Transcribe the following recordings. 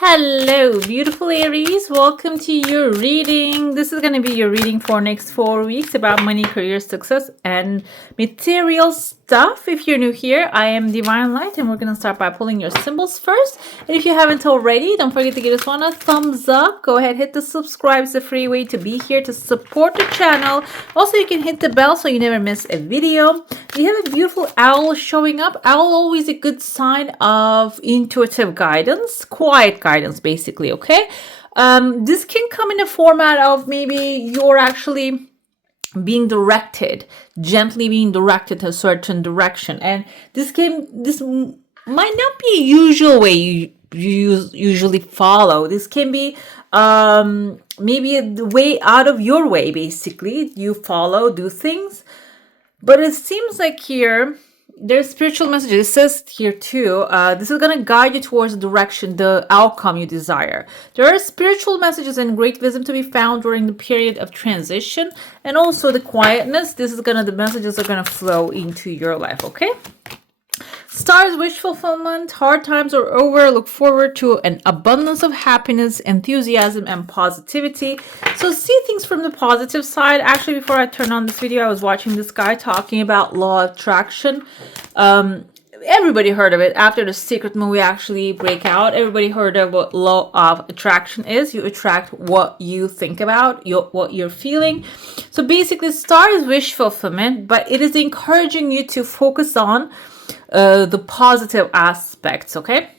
Hello, beautiful Aries. Welcome to your reading. This is going to be your reading for next 4 weeks about money, career, success, and material stuff. If you're new here, I am Divine Light, and we're going to start by pulling your symbols first. And if you haven't already, don't forget to give this one a thumbs up. Go ahead, hit the subscribe. It's a free way to be here to support the channel. Also, you can hit the bell so you never miss a video. We have a beautiful owl showing up. Owl always a good sign of intuitive guidance, quiet guidance, basically. Okay, this can come in a format of maybe you're actually being directed, gently being directed to a certain direction, and this might not be a usual way you usually follow. This can be maybe the way out of your way. Basically, you follow, do things. But it seems like here, there's spiritual messages. It says here too, this is going to guide you towards the direction, the outcome you desire. There are spiritual messages and great wisdom to be found during the period of transition. And also the quietness, the messages are going to flow into your life, okay? Stars, wish fulfillment, hard times are over. Look forward to an abundance of happiness, enthusiasm, and positivity. So see things from the positive side. Actually, before I turned on this video, I was watching this guy talking about law of attraction. Everybody heard of it. After the Secret movie actually break out, everybody heard of what law of attraction is. You attract what you think about, what you're feeling. So basically, star is wish fulfillment, but it is encouraging you to focus on the positive aspects. Okay,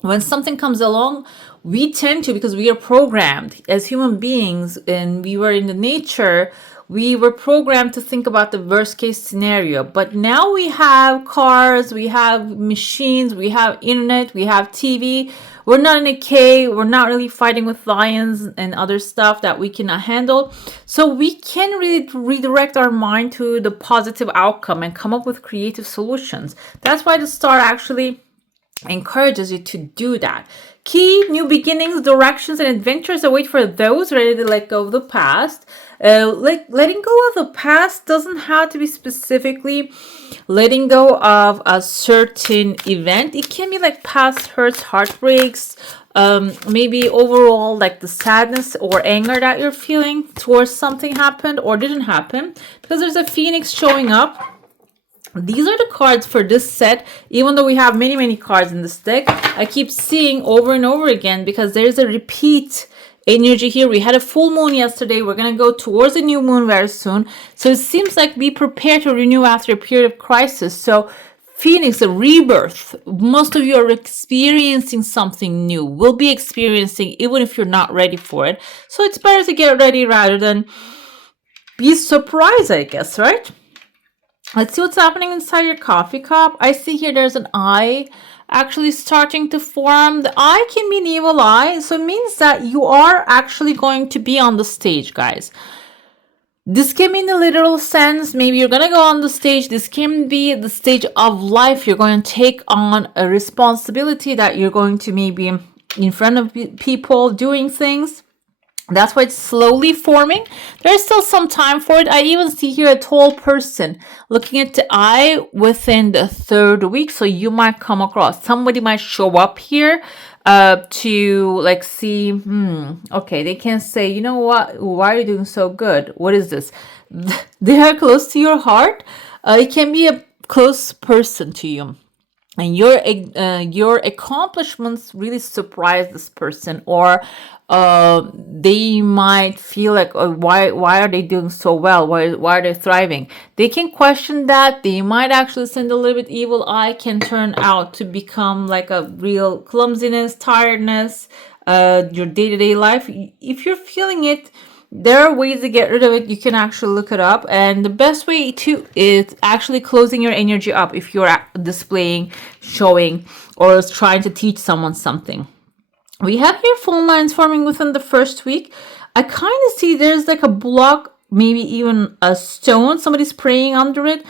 when something comes along, we tend to, because we are programmed as human beings and we were in the nature, we were programmed to think about the worst case scenario. But now we have cars, we have machines, we have internet, we have TV. We're not in a cave. We're not really fighting with lions and other stuff that we cannot handle. So we can really redirect our mind to the positive outcome and come up with creative solutions. That's why the star actually encourages you to do that. Key, new beginnings, directions, and adventures await for those ready to let go of the past. Letting go of the past doesn't have to be specifically letting go of a certain event. It can be like past hurts, heartbreaks, maybe overall like the sadness or anger that you're feeling towards something happened or didn't happen, because there's a phoenix showing up. These are the cards for this set. Even though we have many cards in this deck, I keep seeing over and over again because there's a repeat energy here. We had a full moon yesterday. We're going to go towards a new moon very soon. So it seems like be prepared to renew after a period of crisis. So Phoenix, a rebirth. Most of you are experiencing something new. Will be experiencing even if you're not ready for it. So it's better to get ready rather than be surprised, I guess, right? Let's see what's happening inside your coffee cup. I see here there's an eye actually starting to form. The eye can be an evil eye, so it means that you are actually going to be on the stage, guys. This can be in the literal sense. Maybe you're going to go on the stage. This can be the stage of life. You're going to take on a responsibility that you're going to maybe in front of people doing things. That's why it's slowly forming. There's still some time for it. I even see here a tall person looking at the eye within the 3rd week. So you might come across, somebody might show up here to like see, okay, they can say, you know what, why are you doing so good? What is this? They are close to your heart. It can be a close person to you. And your accomplishments really surprise this person, or they might feel like, oh, why are they doing so well? Why are they thriving? They can question that. They might actually send a little bit evil eye, can turn out to become like a real clumsiness, tiredness, your day-to-day life. If you're feeling it, there are ways to get rid of it. You can actually look it up, and the best way to is actually closing your energy up if you're displaying, showing, or trying to teach someone something. We have here full lines forming within the 1st week. I kind of see there's like a block, maybe even a stone. Somebody's praying under it.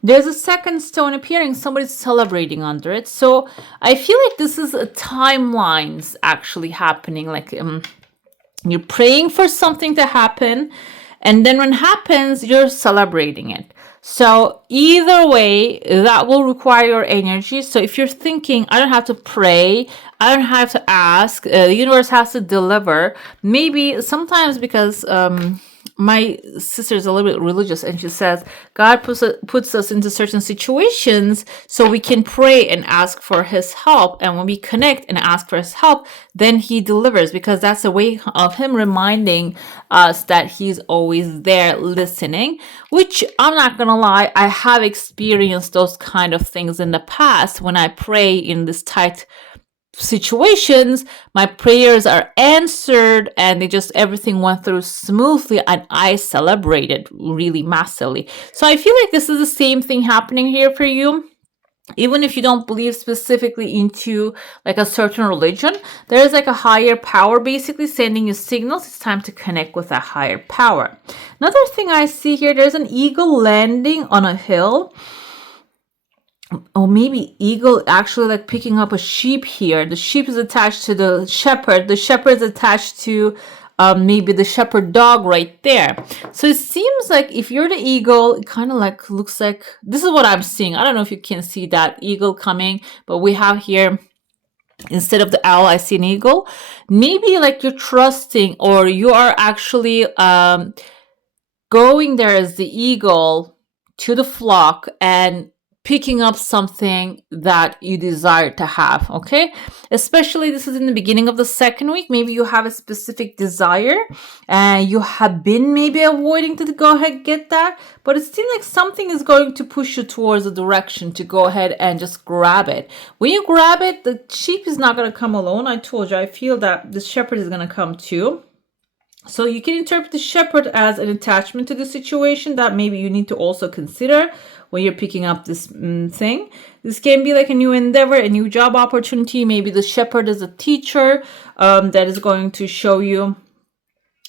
There's a 2nd stone appearing. Somebody's celebrating under it. So I feel like this is a timelines actually happening. Like you're praying for something to happen, and then when it happens, you're celebrating it. So either way, that will require your energy. So if you're thinking, I don't have to pray, I don't have to ask, the universe has to deliver. Maybe sometimes because my sister is a little bit religious, and she says God puts us into certain situations so we can pray and ask for his help. And when we connect and ask for his help, then he delivers, because that's a way of him reminding us that he's always there listening, which I'm not gonna lie, I have experienced those kind of things in the past. When I pray in this tight situations, my prayers are answered, and everything went through smoothly, and I celebrated really massively. So I feel like this is the same thing happening here for you. Even if you don't believe specifically into like a certain religion, there is like a higher power basically sending you signals. It's time to connect with that higher power. Another thing I see here, there's an eagle landing on a hill. Or maybe eagle actually like picking up a sheep here. The sheep is attached to the shepherd. The shepherd is attached to maybe the shepherd dog right there. So it seems like if you're the eagle, it kind of like looks like, this is what I'm seeing. I don't know if you can see that eagle coming, but we have here, instead of the owl, I see an eagle. Maybe like you're trusting, or you are actually going there as the eagle to the flock and picking up something that you desire to have, okay? Especially this is in the beginning of the second week. Maybe you have a specific desire and you have been maybe avoiding to go ahead and get that, but it seems like something is going to push you towards a direction to go ahead and just grab it. When you grab it, the sheep is not going to come alone. I told you, I feel that the shepherd is going to come too. So you can interpret the shepherd as an attachment to the situation that maybe you need to also consider when you're picking up this thing. This can be like a new endeavor, a new job opportunity. Maybe the shepherd is a teacher that is going to show you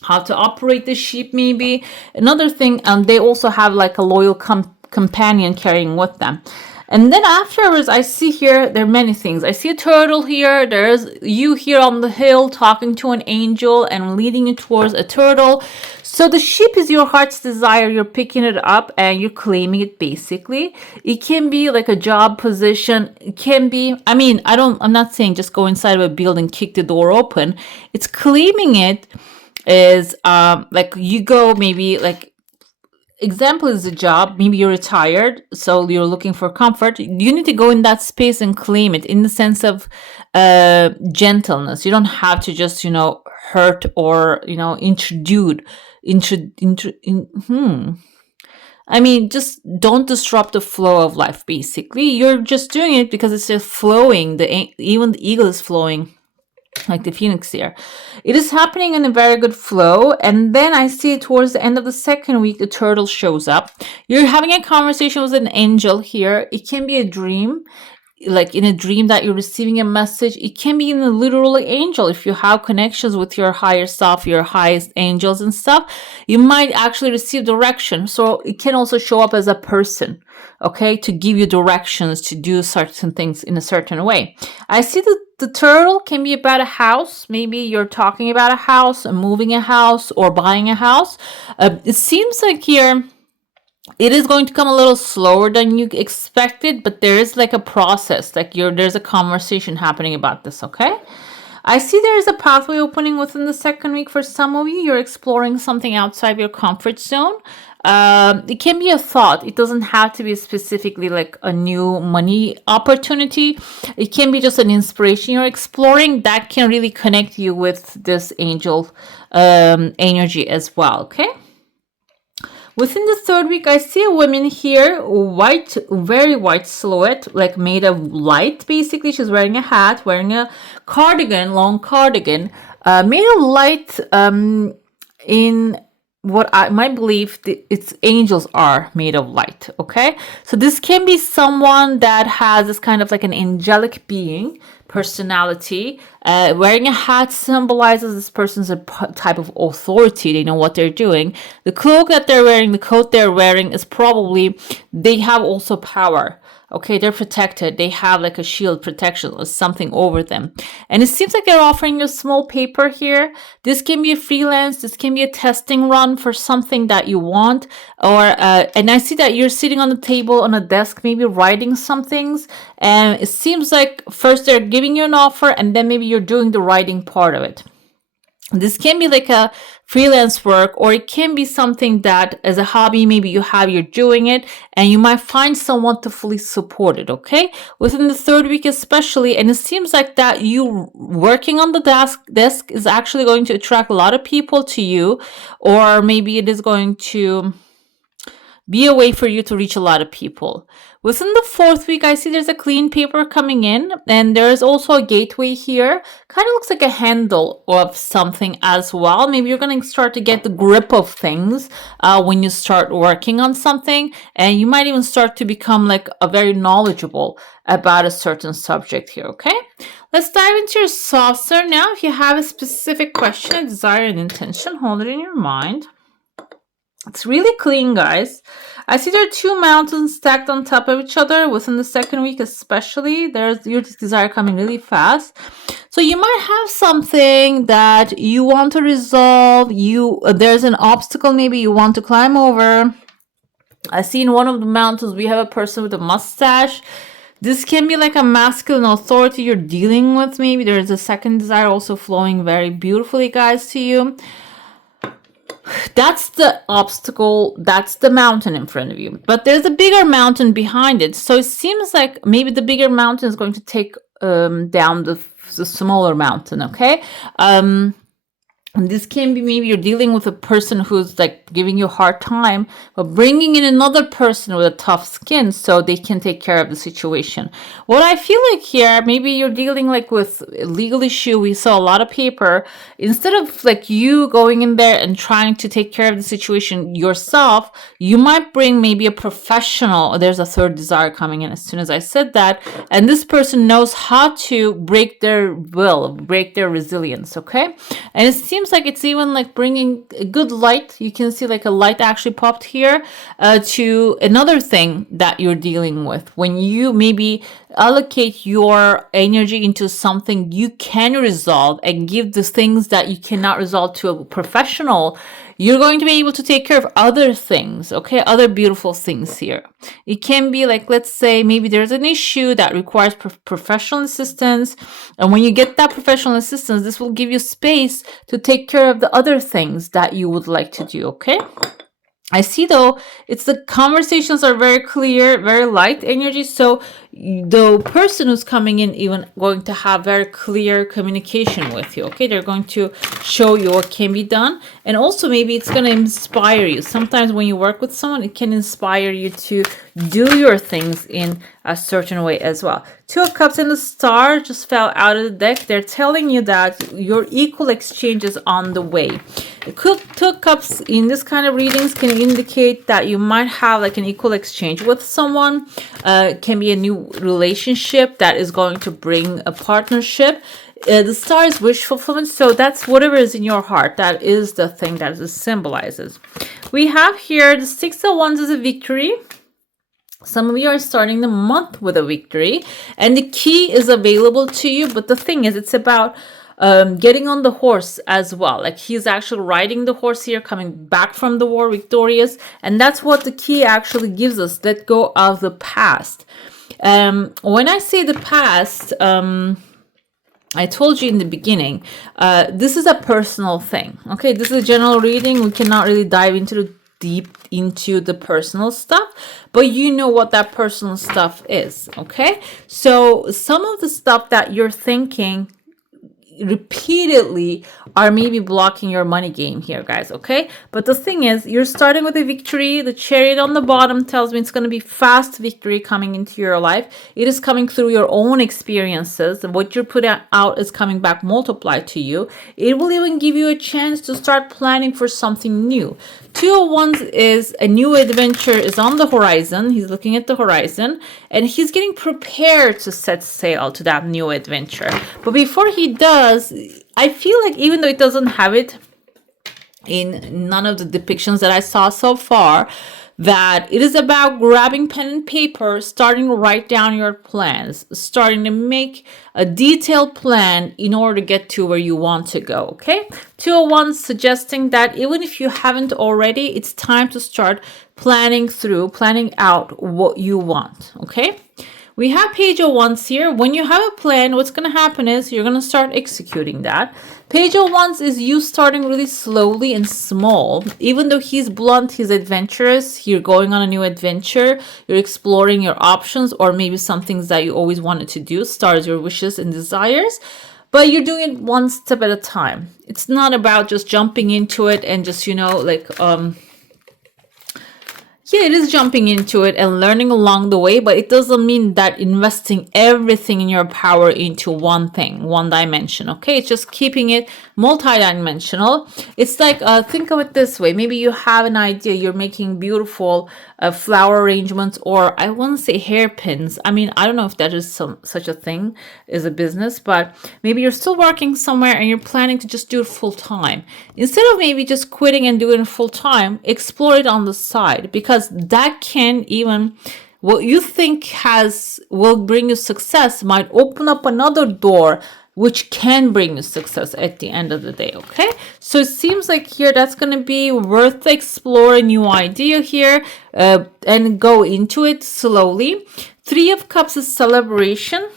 how to operate the sheep maybe. Another thing, they also have like a loyal companion carrying with them. And then afterwards, I see here, there are many things. I see a turtle here. There's you here on the hill talking to an angel and leading you towards a turtle. So the sheep is your heart's desire. You're picking it up and you're claiming it basically. It can be like a job position. It can be, I'm not saying just go inside of a building, kick the door open. It's claiming it is like you go maybe like, example is a job. Maybe you're retired, so you're looking for comfort. You need to go in that space and claim it in the sense of gentleness. You don't have to just hurt or just don't disrupt the flow of life. Basically, you're just doing it because it's just flowing. Even the eagle is flowing, like the phoenix here. It is happening in a very good flow. And then I see towards the end of the second week, the turtle shows up. You're having a conversation with an angel here. It can be a dream, like in a dream that you're receiving a message. It can be in a literally angel. If you have connections with your higher self, your highest angels and stuff, you might actually receive direction. So it can also show up as a person, okay, to give you directions to do certain things in a certain way. I see that the turtle can be about a house. Maybe you're talking about a house, moving a house, or buying a house. It seems like here it is going to come a little slower than you expected, but there is like a process, like there's a conversation happening about this, okay? I see there is a pathway opening within the second week for some of you. You're exploring something outside your comfort zone. It can be a thought. It doesn't have to be specifically like a new money opportunity. It can be just an inspiration you're exploring that can really connect you with this angel energy as well, okay? Within the third week, I see a woman here, white, very white silhouette, like made of light, basically. She's wearing a hat, wearing a cardigan, long cardigan, made of light in what I might believe its angels are made of light, okay? So this can be someone that has this kind of like an angelic being, personality. Wearing a hat symbolizes this person's a type of authority. They know what they're doing. The cloak that they're wearing, the coat they're wearing is probably, they have also power, Okay, they're protected. They have like a shield protection or something over them. And it seems like they're offering you a small paper here. This can be a freelance. This can be a testing run for something that you want. And I see that you're sitting on the table on a desk, maybe writing some things. And it seems like first they're giving you an offer and then maybe you're doing the writing part of it. This can be like a freelance work, or it can be something that as a hobby, maybe you're doing it and you might find someone to fully support it, okay? Within the third week especially, and it seems like that you working on the desk is actually going to attract a lot of people to you, or maybe it is going to be a way for you to reach a lot of people. Within the fourth week, I see there's a clean paper coming in, and there's also a gateway here. Kind of looks like a handle of something as well. Maybe you're going to start to get the grip of things when you start working on something, and you might even start to become like a very knowledgeable about a certain subject here, okay? Let's dive into your saucer now. If you have a specific question, a desire, and intention, hold it in your mind. It's really clean, guys. I see there are two mountains stacked on top of each other within the second week especially. There's your desire coming really fast. So you might have something that you want to resolve. There's an obstacle maybe you want to climb over. I see in one of the mountains we have a person with a mustache. This can be like a masculine authority you're dealing with. Maybe there's a second desire also flowing very beautifully, guys, to you. That's the obstacle. That's the mountain in front of you. But there's a bigger mountain behind it. So it seems like maybe the bigger mountain is going to take down the smaller mountain, okay? And this can be maybe you're dealing with a person who's like giving you a hard time, but bringing in another person with a tough skin so they can take care of the situation. What I feel like here, maybe you're dealing like with a legal issue. We saw a lot of paper. Instead of like you going in there and trying to take care of the situation yourself, you might bring maybe a professional. There's a third desire coming in as soon as I said that. And this person knows how to break their will, break their resilience, okay? And it seems like it's even like bringing a good light. You can see like a light actually popped here to another thing that you're dealing with. When you maybe allocate your energy into something you can resolve and give the things that you cannot resolve to a professional, you're going to be able to take care of other things, okay? Other beautiful things here. It can be like, let's say maybe there's an issue that requires professional assistance. And when you get that professional assistance, this will give you space to take care of the other things that you would like to do, okay? I see though, it's the conversations are very clear, very light energy. So the person who's coming in even going to have very clear communication with you, okay? They're going to show you what can be done. And also maybe it's going to inspire you. Sometimes when you work with someone, it can inspire you to do your things in a certain way as well. Two of Cups and the Star just fell out of the deck. They're telling you that your equal exchange is on the way. Two of Cups in this kind of readings can indicate that you might have like an equal exchange with someone. Can be a new relationship that is going to bring a partnership. The Star is wish fulfillment, so that's whatever is in your heart. That is the thing that it symbolizes. We have here the Six of Wands as a victory. Some of you are starting the month with a victory, and the key is available to you. But the thing is, it's about getting on the horse as well. Like he's actually riding the horse here, coming back from the war victorious. And that's what the key actually gives us. Let go of the past. When I say the past, I told you in the beginning, this is a personal thing. Okay, this is a general reading. We cannot really dive deep into the personal stuff, but you know what that personal stuff is. Okay, so some of the stuff that you're thinking repeatedly are maybe blocking your money game here, guys, okay? But the thing is, you're starting with a victory. The Chariot on the bottom tells me it's going to be fast victory coming into your life. It is coming through your own experiences, and what you're putting out is coming back multiplied to you. It will even give you a chance to start planning for something new. Two of Wands is a new adventure is on the horizon. He's looking at the horizon and he's getting prepared to set sail to that new adventure. But before he does, I feel like even though it doesn't have it in none of the depictions that I saw so far, that it is about grabbing pen and paper, starting to write down your plans, starting to make a detailed plan in order to get to where you want to go, okay? 201 suggesting that even if you haven't already, it's time to start planning out what you want, okay? We have page of wands here. When you have a plan, what's going to happen is you're going to start executing that. Page of wands is you starting really slowly and small. Even though he's blunt, he's adventurous, you're going on a new adventure, you're exploring your options, or maybe some things that you always wanted to do, stars your wishes and desires. But you're doing it one step at a time. It's not about just jumping into it and just, yeah, it is jumping into it and learning along the way, but it doesn't mean that investing everything in your power into one thing, one dimension, okay? It's just keeping it multi-dimensional. It's like, think of it this way. Maybe you have an idea, you're making beautiful flower arrangements, or I wouldn't say hairpins. I mean, I don't know if that is such a thing as a business, but maybe you're still working somewhere and you're planning to just do it full time. Instead of maybe just quitting and doing it full time, explore it on the side, because that can even, what you think will bring you success might open up another door which can bring you success at the end of the day, okay? So it seems like here that's going to be worth exploring new idea here and go into it slowly. 3 of Cups is celebration.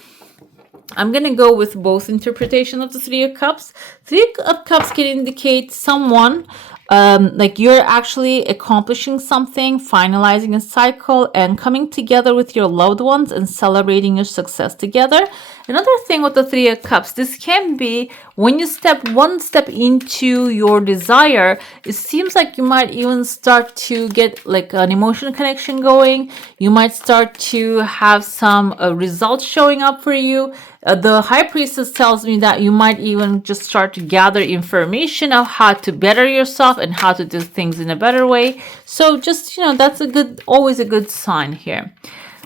I'm going to go with both interpretation of the 3 of Cups. 3 of Cups can indicate someone like you're actually accomplishing something, finalizing a cycle, and coming together with your loved ones and celebrating your success together. Another thing with the 3 of Cups, this can be when you step one step into your desire, it seems like you might even start to get like an emotional connection going. You might start to have some results showing up for you. The High Priestess tells me that you might even just start to gather information of how to better yourself and how to do things in a better way. So just, that's always a good sign here.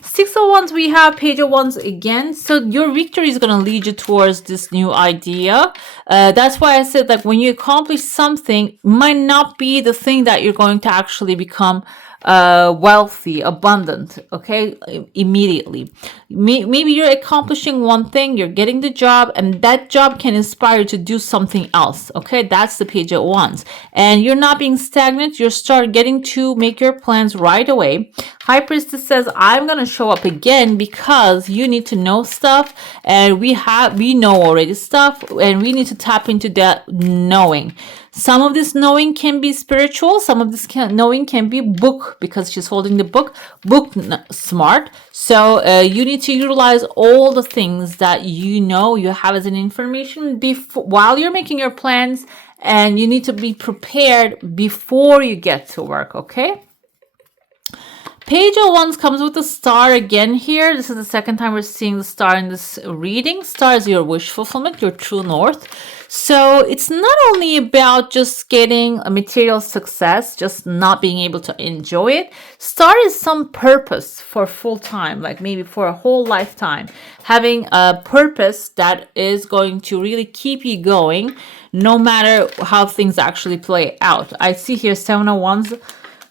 6 of Wands, we have Page of Wands again. So your victory is going to lead you towards this new idea. That's why I said that when you accomplish something, it might not be the thing that you're going to actually become wealthy, abundant, okay, immediately. Maybe you're accomplishing one thing, you're getting the job, and that job can inspire you to do something else, okay? That's the Page of Wands. And you're not being stagnant, you start getting to make your plans right away. High Priestess says, I'm going to show up again because you need to know stuff, and we know already stuff, and we need to tap into that knowing. Some of this knowing can be spiritual. Some of this knowing can be book, because she's holding the book smart. So you need to utilize all the things that you have as an information while you're making your plans, and you need to be prepared before you get to work, okay? Page of Wands comes with the star again here. This is the second time we're seeing the star in this reading. Star is your wish fulfillment, your true north. So it's not only about just getting a material success, just not being able to enjoy it. Star is some purpose for full time, like maybe for a whole lifetime. Having a purpose that is going to really keep you going no matter how things actually play out. I see here 7 of Wands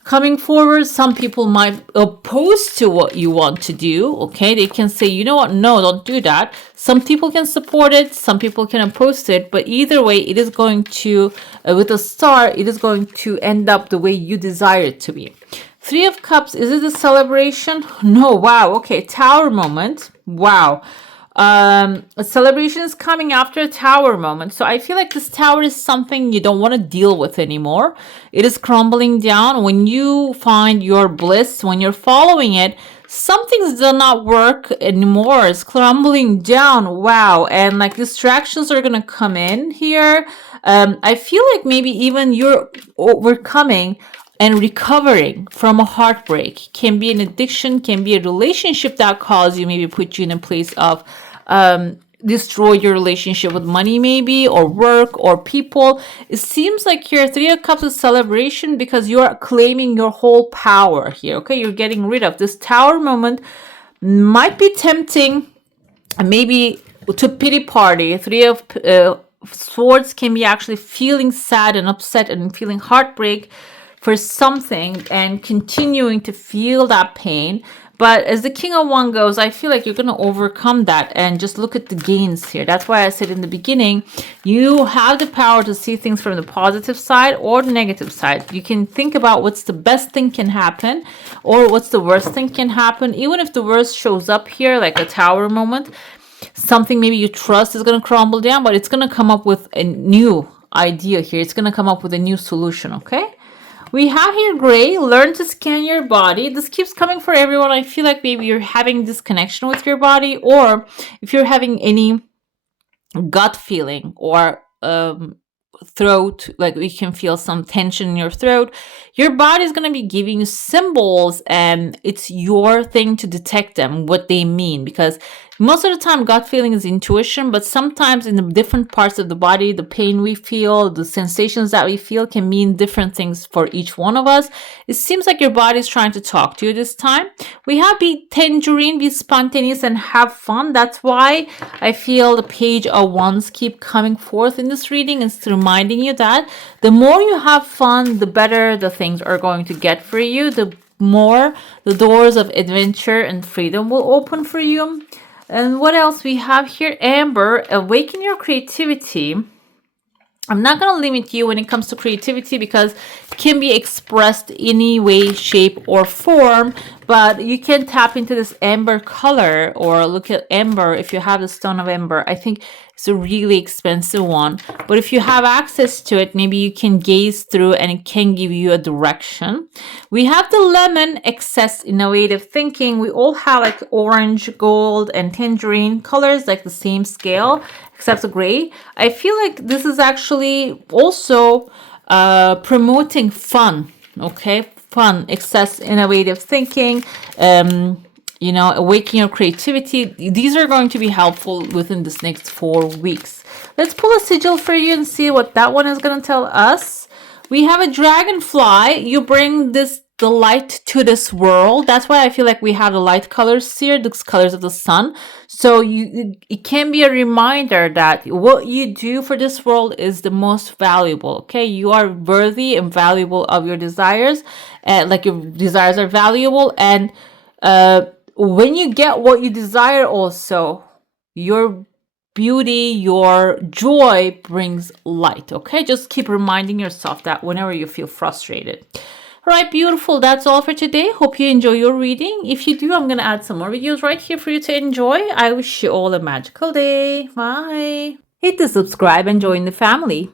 coming forward. Some people might oppose to what you want to do, okay? They can say, you know what, no, don't do that. Some people can support it, some people can oppose it, but either way, it is going to, with a star, it is going to end up the way you desire it to be. 3 of Cups, is it a celebration? No, wow, okay, Tower moment, wow. A celebration is coming after a tower moment. So I feel like this tower is something you don't want to deal with anymore. It is crumbling down. When you find your bliss, when you're following it, some things do not work anymore. It's crumbling down. Wow. And like distractions are going to come in here. I feel like maybe even you're overcoming and recovering from a heartbreak. Can be an addiction, can be a relationship that caused you, maybe put you in a place of destroy your relationship with money maybe, or work, or people. It seems like here 3 of Cups is celebration because you're claiming your whole power here, okay? You're getting rid of this tower moment. Might be tempting, maybe to pity party. 3 of Swords can be actually feeling sad and upset and feeling heartbreak. for something and continuing to feel that pain. But as the King of Wands goes, I feel like you're going to overcome that and just look at the gains here. That's why I said in the beginning, you have the power to see things from the positive side or the negative side. You can think about what's the best thing can happen or what's the worst thing can happen. Even if the worst shows up here, like a tower moment, something maybe you trust is going to crumble down, but it's going to come up with a new idea here. It's going to come up with a new solution, okay? We have here gray, learn to scan your body. This keeps coming for everyone. I feel like maybe you're having this connection with your body, or if you're having any gut feeling or throat, like you can feel some tension in your throat, your body is going to be giving you symbols, and it's your thing to detect them, what they mean, because most of the time gut feeling is intuition, but sometimes in the different parts of the body, the pain we feel, the sensations that we feel can mean different things for each one of us. It seems like your body is trying to talk to you this time. We have be tangerine, be spontaneous and have fun. That's why I feel the Page of Wands keep coming forth in this reading. It's reminding you that the more you have fun, the better the things are going to get for you. The more the doors of adventure and freedom will open for you. And what else we have here? Amber, awaken your creativity. I'm not going to limit you when it comes to creativity because it can be expressed any way, shape, or form. But you can tap into this amber color or look at amber if you have the stone of amber. I think it's a really expensive one. But if you have access to it, maybe you can gaze through and it can give you a direction. We have the lemon, excess innovative thinking. We all have like orange, gold, and tangerine colors, like the same scale, except the gray. I feel like this is actually also promoting fun, okay? Fun, excess innovative thinking, awakening your creativity. These are going to be helpful within this next 4 weeks. Let's pull a sigil for you and see what that one is going to tell us. We have a dragonfly. You bring the light to this world. That's why I feel like we have the light colors here, the colors of the sun. So it can be a reminder that what you do for this world is the most valuable. Okay, you are worthy and valuable of your desires, like your desires are valuable. And when you get what you desire, also your beauty, your joy brings light. Okay, just keep reminding yourself that whenever you feel frustrated. All right, beautiful. That's all for today. Hope you enjoy your reading. If you do, I'm going to add some more videos right here for you to enjoy. I wish you all a magical day. Bye. Hit the subscribe and join the family.